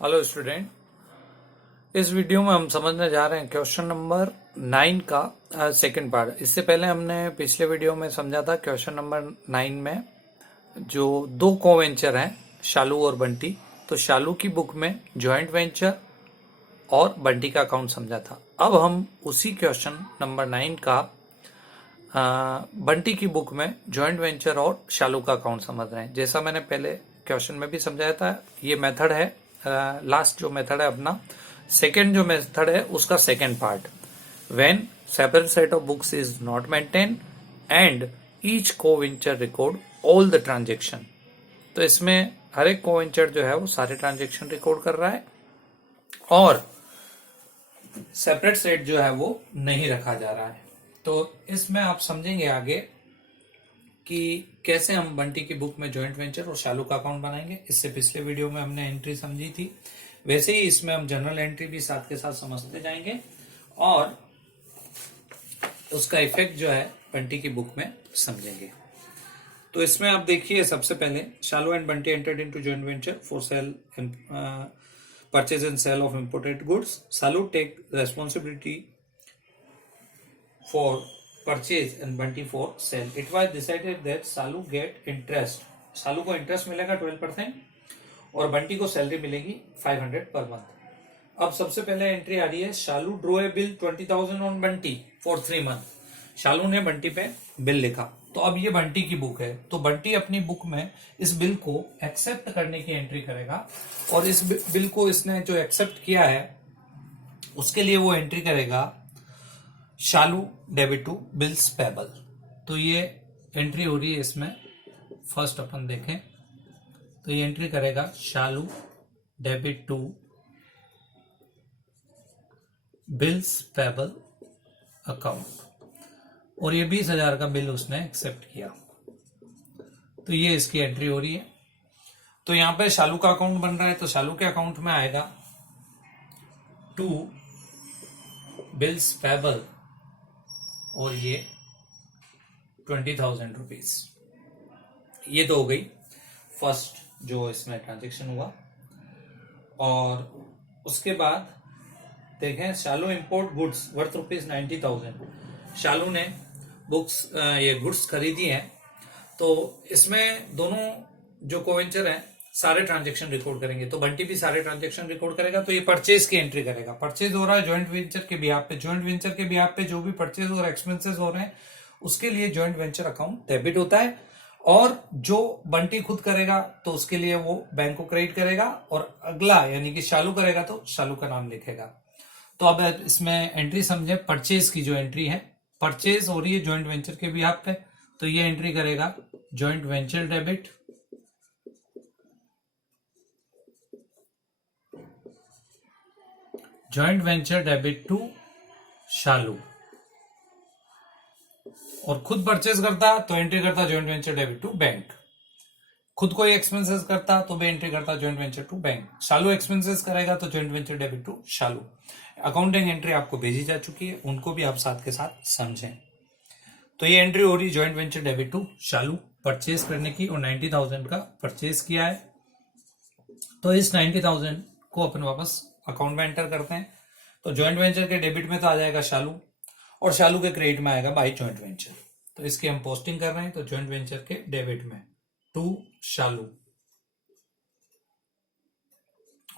Hello student, इस video में हम समझने जा रहे हैं क्वेश्चन नंबर 9 का सेकंड पार्ट। इससे पहले हमने पिछले वीडियो में समझा था क्वेश्चन नंबर 9 में जो दो को-वेंचर हैं शालू और बंटी, तो शालू की बुक में जॉइंट वेंचर और बंटी का अकाउंट समझा था। अब हम उसी क्वेश्चन नंबर 9 का बंटी की बुक में जॉइंट वेंचर और शालू का अकाउंट समझ रहे हैं। जैसा मैंने पहले क्वेश्चन में भी समझाया था, ये मेथड है लास्ट जो मेथड है अपना सेकेंड जो मेथड है उसका second part. When separate set of books is not maintain and each co venture record all the transaction. तो इसमें हर एक को वेंचर जो है वो सारे ट्रांजेक्शन रिकॉर्ड कर रहा है और सेपरेट सेट जो है वो नहीं रखा जा रहा है। तो इसमें आप समझेंगे आगे कि कैसे हम बंटी की बुक में जॉइंट वेंचर और शालू का अकाउंट बनाएंगे। इससे पिछले वीडियो में हमने एंट्री समझी थी, वैसे ही इसमें हम जनरल एंट्री भी साथ के साथ समझते जाएंगे और उसका इफेक्ट जो है बंटी की बुक में समझेंगे। तो इसमें आप देखिए, सबसे पहले Shalu and Bunty entered into joint venture for sale purchase and sale of imported goods. Salu take responsibility for purchase and Bunty for sale. It was decided that Salu get interest. Salu को interest मिलेगा 12% और बंटी को salary मिलेगी 500 per month. अब सबसे पहले entry आ रही है, Shalu drew a bill 20,000 on Bunty for 3 month. शालू ने बंटी पे बिल लिखा। तो अब ये बंटी की बुक है, तो बंटी अपनी बुक में इस बिल को एक्सेप्ट करने की एंट्री करेगा और इस बिल को इसने जो एक्सेप्ट किया है उसके लिए वो एंट्री करेगा Shalu debit to bills payable. तो ये एंट्री हो रही है इसमें, फर्स्ट अपन देखें तो ये एंट्री करेगा Shalu debit to bills payable account और ये 20,000 का बिल उसने एक्सेप्ट किया। तो ये इसकी एंट्री हो रही है। तो यहां पे शालू का अकाउंट बन रहा है, तो शालू के अकाउंट में आएगा टू बिल्स पेबल और ये 20,000 रुपीज। ये तो हो गई फर्स्ट जो इसमें ट्रांजेक्शन हुआ। और उसके बाद देखें, शालू इंपोर्ट गुड्स वर्थ रुपीज 90,000। शालू ने बुक्स ये गुड्स खरीदी हैं। तो इसमें दोनों जो कोवेंचर हैं सारे ट्रांजेक्शन रिकॉर्ड करेंगे। तो बंटी भी सारे ट्रांजेक्शन रिकॉर्ड करेगा। तो ये परचेज की एंट्री करेगा। परचेज हो रहा है जॉइंट वेंचर के बिहाफ पे। जॉइंट वेंचर के बिहाफ पे जो भी परचेज और एक्सपेंसेस हो रहे हैं उसके लिए जॉइंट वेंचर अकाउंट डेबिट होता है और जो बंटी खुद करेगा तो उसके लिए वो बैंक को क्रेडिट करेगा और अगला यानी कि शालू करेगा तो शालू का नाम लिखेगा। तो अब इसमें एंट्री समझे, परचेज की जो एंट्री है, परचेज हो रही है जॉइंट वेंचर के बिहाफ पे, तो ये एंट्री करेगा joint venture debit joint venture debit to Shalu. और खुद परचेज करता तो एंट्री करता joint venture debit to bank. खुद कोई एक्सपेंसेस करता तो भी एंट्री करता joint venture to bank. Shalu expenses करेगा तो joint venture debit to Shalu. Accounting entry आपको भेजी जा चुकी है, उनको भी आप साथ के साथ समझें। तो ये एंट्री हो रही joint venture debit to Shalu purchase करने की और 90,000 का परचेज किया है। तो इस 90,000 को अपन वापस अकाउंट में एंटर करते हैं। तो जॉइंट वेंचर के डेबिट में तो आ जाएगा शालू और शालू के क्रेडिट में आएगा बाई जॉइंट वेंचर। तो इसकी हम पोस्टिंग कर रहे हैं। तो जॉइंट वेंचर के डेबिट में टू शालू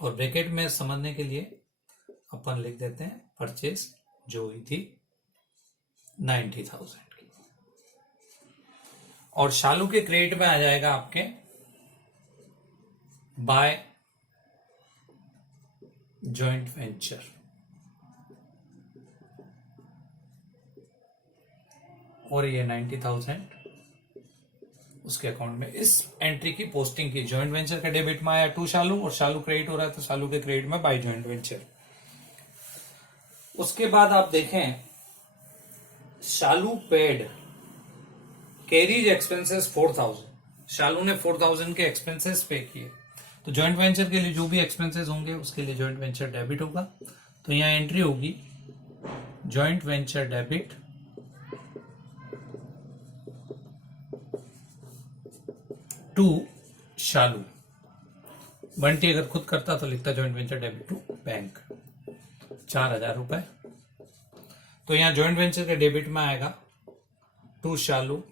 और ब्रैकेट में समझने के लिए अपन लिख देते हैं परचेज जो हुई थी 90,000 की। और शालू के क्रेडिट में आ जाएगा आपके बाय जॉइंट वेंचर और ये 90,000 उसके अकाउंट में। इस एंट्री की पोस्टिंग की जॉइंट वेंचर का डेबिट में आया टू शालू और शालू क्रेडिट हो रहा है तो शालू के क्रेडिट में बाय जॉइंट वेंचर। उसके बाद आप देखें, शालू पेड कैरीज एक्सपेंसेस 4,000। शालू ने 4,000 के एक्सपेंसेस पे किए। तो जॉइंट वेंचर के लिए जो भी एक्सपेंसेस होंगे उसके लिए जॉइंट वेंचर डेबिट होगा। तो यहां एंट्री होगी joint venture debit to Shalu Bunty अगर खुद करता तो लिखता joint venture debit to bank 4,000 रुपए। तो यहाँ जॉइंट वेंचर के डेबिट में आएगा टू शालू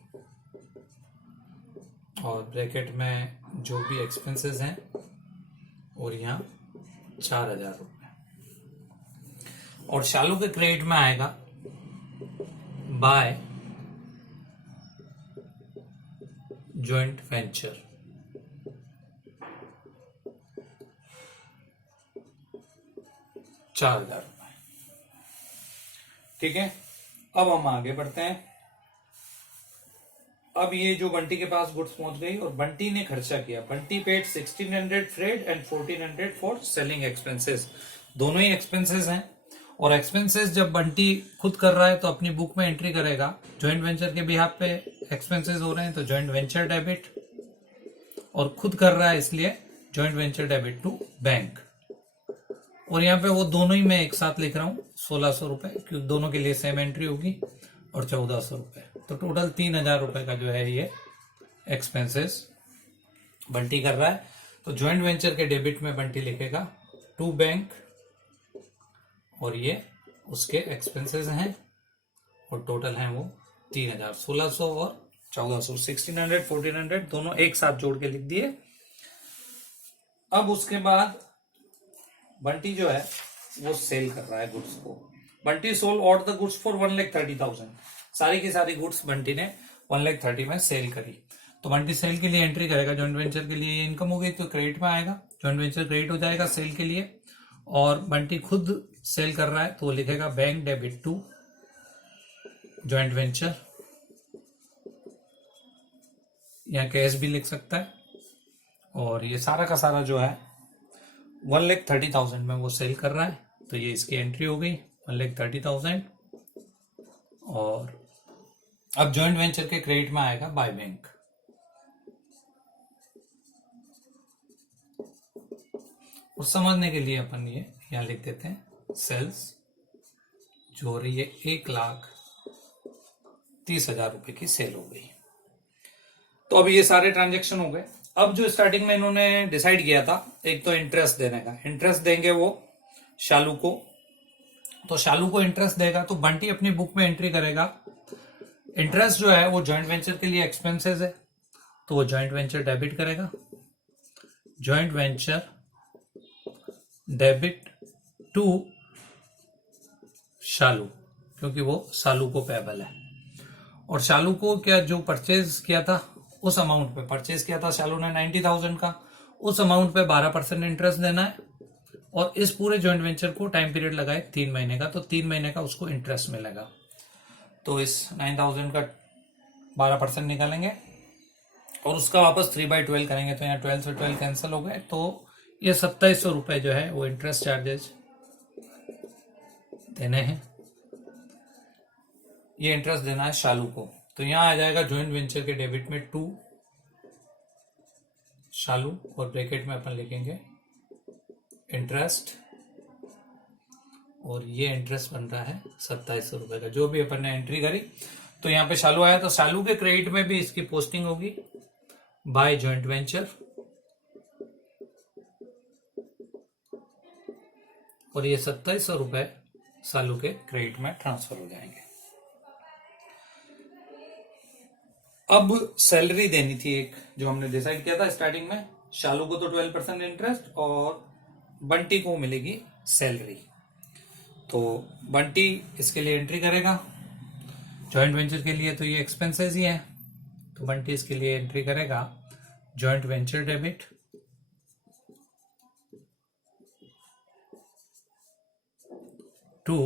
और ब्रैकेट में जो भी एक्सपेंसेस हैं और यहाँ 4,000 रुपए। और शालू के क्रेडिट में आएगा बाय जॉइंट वेंचर 4,000 रुपए। ठीक है, अब हम आगे बढ़ते हैं। अब ये जो बंटी के पास गुड्स पहुंच गई और बंटी ने खर्चा किया। Bunty paid 1600 freight and 1400 for selling expenses. दोनों ही एक्सपेंसेस हैं और एक्सपेंसेस जब बंटी खुद कर रहा है तो अपनी बुक में एंट्री करेगा। जॉइंट वेंचर के बिहाफ पे एक्सपेंसेस हो रहे हैं तो जॉइंट वेंचर डेबिट, और खुद कर रहा है इसलिए joint venture debit to bank. और यहाँ पे वो दोनों ही मैं एक साथ लिख रहा हूँ 1,600 रुपए, क्योंकि दोनों के लिए सेम एंट्री होगी, और 1,400 रुपए। तो टोटल 3,000 रुपए का जो है ये एक्सपेंसेस बंटी कर रहा है। तो जॉइंट वेंचर के डेबिट में बंटी लिखेगा टू बैंक, और ये उसके एक्सपेंसेस हैं और टोटल हैं वो 3,000, 1,600 और 1,400, 1,600 1,400 दोनों एक साथ जोड़ के लिख दिए। अब उसके बाद बंटी जो है वो सेल कर रहा है गुड्स को। Bunty sold all the goods for 1,30,000। सारी की सारी गुड्स बंटी ने 1,30,000 में सेल करी। तो बंटी सेल के लिए एंट्री करेगा। जॉइंट वेंचर के लिए ये इनकम हो गई तो क्रेडिट में आएगा, जॉइंट वेंचर क्रेडिट हो जाएगा सेल के लिए। और बंटी खुद सेल कर रहा है तो वो लिखेगा bank debit to joint venture, यहाँ कैश भी लिख सकता है। और ये सारा का सारा जो है 1,30,000 में वो सेल कर रहा है, तो ये इसकी एंट्री हो गई 1,30,000। और अब जॉइंट वेंचर के क्रेडिट में आएगा बाय बैंक। और समझने के लिए अपन ये यहां लिख देते हैं सेल्स, जो हो रही है 1,30,000 रुपए की सेल हो गई। तो अब ये सारे ट्रांजेक्शन हो गए। अब जो स्टार्टिंग में इन्होंने डिसाइड किया था, एक तो इंटरेस्ट देने का, इंटरेस्ट देंगे वो शालू को। तो शालू को इंटरेस्ट देगा तो बंटी अपनी बुक में एंट्री करेगा। इंटरेस्ट जो है वो जॉइंट वेंचर के लिए एक्सपेंसेस है, तो वो जॉइंट वेंचर डेबिट करेगा, जॉइंट वेंचर डेबिट टू शालू, क्योंकि वो शालू को पेबल है। और शालू को क्या जो परचेज किया था उस अमाउंट पे परचेज किया था शालू ने 90,000 का, उस अमाउंट पे 12% इंटरेस्ट देना है। और इस पूरे जॉइंट वेंचर को टाइम पीरियड लगाए 3 महीने का, तो 3 महीने का उसको इंटरेस्ट मिलेगा। तो इस 9,000 का 12% निकालेंगे और उसका वापस 3/12 करेंगे, तो यहाँ 12 से 12 कैंसिल हो गए। तो ये 2,700 रुपए जो है वो इंटरेस्ट चार्जेस देने हैं, ये इंटरेस्ट देना है शालू को। तो यहां आ जाएगा जॉइंट वेंचर के डेबिट में टू शालू, और ब्रैकेट में अपन लिखेंगे इंटरेस्ट, और ये इंटरेस्ट बन रहा है 2,700 रुपए का, जो भी अपन ने एंट्री करी। तो यहाँ पे शालू आया तो शालू के क्रेडिट में भी इसकी पोस्टिंग होगी बाय जॉइंट वेंचर, और ये 2,700 रुपए शालू के क्रेडिट में ट्रांसफर हो जाएंगे। अब सैलरी देनी थी एक, जो हमने डिसाइड किया था स्टार्टिंग में। शालू को तो 12% इंटरेस्ट और बंटी को मिलेगी सैलरी। तो बंटी इसके लिए एंट्री करेगा, जॉइंट वेंचर के लिए तो ये एक्सपेंसेस ही है, तो बंटी इसके लिए एंट्री करेगा जॉइंट वेंचर डेबिट टू,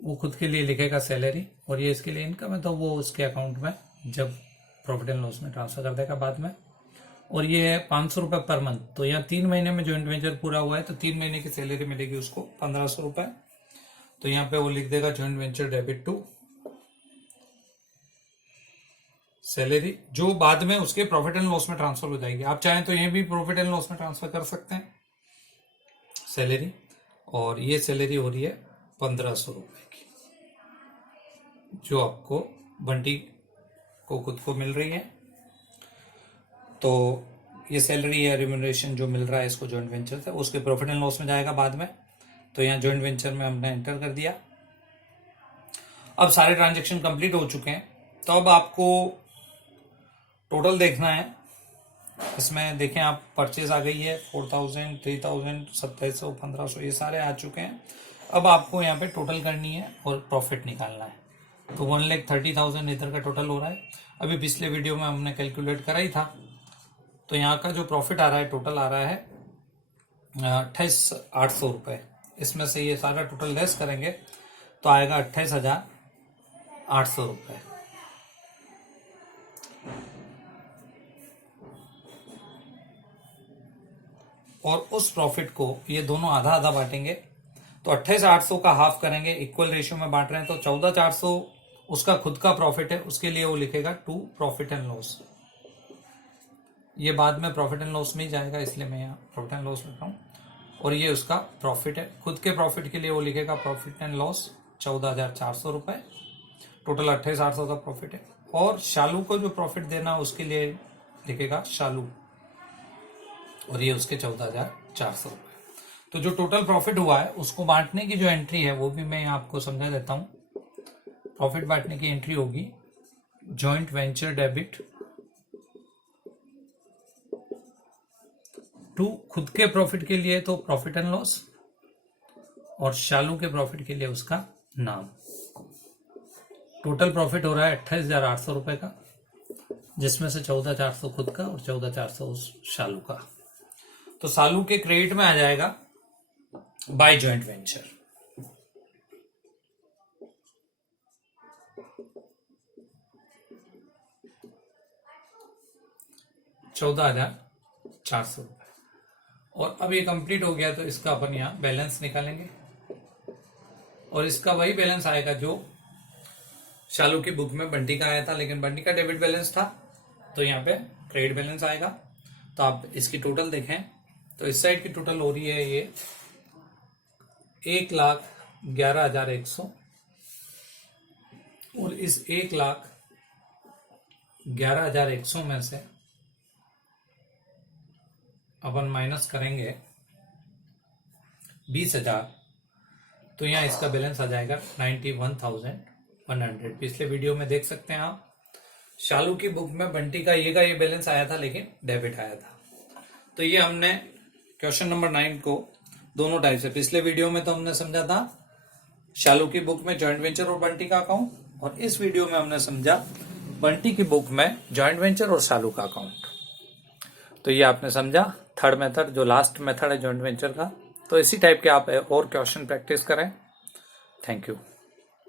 वो खुद के लिए लिखेगा सैलरी, और ये इसके लिए इनकम है तो वो उसके अकाउंट में जब प्रॉफिट एंड लॉस में ट्रांसफर कर देगा बाद में। और ये है 500 रुपए पर मंथ। तो यहाँ 3 महीने में जॉइंट वेंचर पूरा हुआ है तो 3 महीने की सैलरी मिलेगी उसको 1,500 रुपए। तो यहाँ पे वो लिख देगा joint venture debit to salary, जो बाद में उसके प्रॉफिट एंड लॉस में ट्रांसफर हो जाएगी। आप चाहें तो ये भी प्रॉफिट एंड लॉस में ट्रांसफर कर सकते हैं सैलरी। और ये सैलरी हो रही है 1,500 रुपए की, जो आपको बंटी को खुद को मिल रही है। तो ये सैलरी या रिम्यूनरेशन जो मिल रहा है इसको जॉइंट वेंचर से, उसके प्रॉफिट एंड लॉस में जाएगा बाद में। तो यहाँ जॉइंट वेंचर में हमने एंटर कर दिया। अब सारे ट्रांजेक्शन कंप्लीट हो चुके हैं, तो अब आपको टोटल देखना है। इसमें देखें आप, परचेज आ गई है 4000, 3000, 2700, 1500, ये सारे आ चुके हैं। अब आपको यहाँ पे टोटल करनी है और प्रॉफिट निकालना है। तो 1,30,000 इधर का टोटल हो रहा है। अभी पिछले वीडियो में हमने कैलकुलेट करा ही था। तो यहाँ का जो प्रॉफिट आ रहा है, टोटल आ रहा है 28,800 रुपये। इसमें से ये सारा टोटल लेस करेंगे तो आएगा 28,800 रुपये। और उस प्रॉफिट को ये दोनों आधा आधा बांटेंगे। तो 28,800 का हाफ करेंगे, इक्वल रेशियो में बांट रहे हैं। तो 14,400 उसका खुद का प्रॉफिट है, उसके लिए वो लिखेगा टू प्रॉफिट एंड लॉस। ये बाद में प्रॉफिट एंड लॉस में ही जाएगा, इसलिए मैं यहाँ प्रॉफिट एंड लॉस लिख रहा हूँ। और ये उसका प्रॉफिट है, खुद के प्रॉफिट के लिए वो लिखेगा प्रॉफिट एंड लॉस 14,400 रुपये। टोटल 28,800 का प्रॉफिट है। और शालू को जो प्रॉफिट देना उसके लिए लिखेगा शालू, और ये उसके 14,400 रुपये। तो जो टोटल प्रॉफिट हुआ है उसको बांटने की जो एंट्री है वो भी मैं आपको समझा देता हूं। प्रॉफिट बांटने की एंट्री होगी जॉइंट वेंचर डेबिट टू खुद के प्रॉफिट के लिए तो प्रॉफिट एंड लॉस, और शालू के प्रॉफिट के लिए उसका नाम। टोटल प्रॉफिट हो रहा है 28,800 रुपए का, जिसमें से 14,400 खुद का और 14,400 उस शालू का। तो शालू के क्रेडिट में आ जाएगा बाय जॉइंट वेंचर। ₹14,400। और अब ये कंप्लीट हो गया तो इसका अपन यहाँ बैलेंस निकालेंगे, और इसका वही बैलेंस आएगा जो शालू की बुक में बंटी का आया था, लेकिन बंटी का डेबिट बैलेंस था, तो यहाँ पे क्रेडिट बैलेंस आएगा। तो आप इसकी टोटल देखें तो इस साइड की टोटल हो रही है ये 1,11,100, और इस 1,11,100 में से अपन माइनस करेंगे 20,000, तो यहाँ इसका बैलेंस आ जाएगा 91,100। पिछले वीडियो में देख सकते हैं आप, शालू की बुक में बंटी का ये बैलेंस आया था, लेकिन डेबिट आया था। तो ये हमने क्वेश्चन नंबर 9 को दोनों टाइप से, पिछले वीडियो में तो हमने समझा था शालू की बुक में जॉइंट वेंचर और बंटी का अकाउंट, और इस वीडियो में हमने समझा बंटी की बुक में जॉइंट वेंचर और शालू का अकाउंट। तो ये आपने समझा थर्ड मेथड, जो लास्ट मेथड है जॉइंट वेंचर का। तो इसी टाइप के आप और क्वेश्चन प्रैक्टिस करें। Thank you.